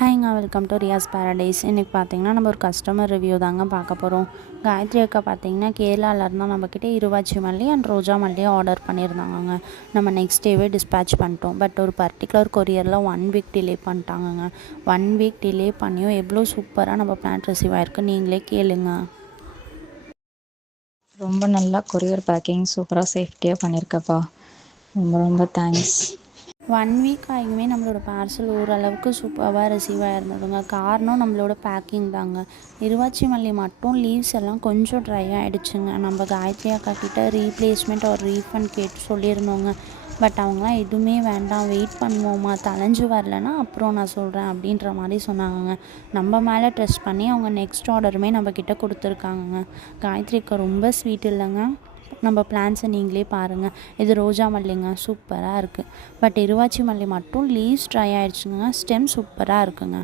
ஹாய்ங்க, welcome to Riyaz paradise. இன்றைக்கி பார்த்தீங்கன்னா நம்ம ஒரு கஸ்டமர் ரிவ்யூ தாங்க பார்க்க போகிறோம். காயத்ரி அக்கா பார்த்தீங்கன்னா கேரளாவிலேருந்து நம்மக்கிட்ட இருவாச்சி மல்லி அண்ட் ரோஜா மல்லி ஆர்டர் பண்ணியிருந்தாங்கங்க. நம்ம நெக்ஸ்ட் டேவே டிஸ்பேச் பண்ணிட்டோம். பட் ஒரு பர்டிகுலர் கொரியரில் 1 வீக் டிலே பண்ணிட்டாங்கங்க. 1 வீக் டிலே பண்ணியும் எவ்வளோ சூப்பராக நம்ம பிளான் ரிசீவ் ஆகிருக்கு நீங்களே கேளுங்க. ரொம்ப நல்லா கொரியர் பேக்கிங் சூப்பராக சேஃப்டியாக பண்ணியிருக்கப்பா. ரொம்ப ரொம்ப தேங்க்ஸ். 1 வீக் ஆகியுமே நம்மளோட பார்சல் ஓரளவுக்கு சூப்பராக ரிசீவ் ஆகிருந்ததுங்க. காரணம் நம்மளோட பேக்கிங் தாங்க. இருவாச்சி மல்லி மட்டும் லீவ்ஸ் எல்லாம் கொஞ்சம் ட்ரை ஆகிடுச்சுங்க. நம்ம காயத்ரி அக்கா கிட்ட ரீப்ளேஸ்மெண்ட் ஒரு ரீஃபண்ட் கேட்டு சொல்லியிருந்தோங்க. பட் அவங்களாம் எதுவுமே வேண்டாம், வெயிட் பண்ணுவோம்மா, தலைஞ்சு வரலன்னா அப்புறம் நான் சொல்கிறேன் அப்படின்ற மாதிரி சொன்னாங்கங்க. நம்ம மேலே ட்ரெஸ்ட் பண்ணி அவங்க நெக்ஸ்ட் ஆர்டருமே நம்மக்கிட்ட கொடுத்துருக்காங்கங்க. காயத்ரி அக்கா ரொம்ப ஸ்வீட் இல்லைங்க. நம்ம பிளான்ஸை நீங்களே பாருங்கள். இது ரோஜா மல்லிங்க, சூப்பராக இருக்குது. பட் இருவாச்சி மல்லி மட்டும் லீவ்ஸ் ட்ரை ஆகிடுச்சுங்க. ஸ்டெம் சூப்பராக இருக்குங்க.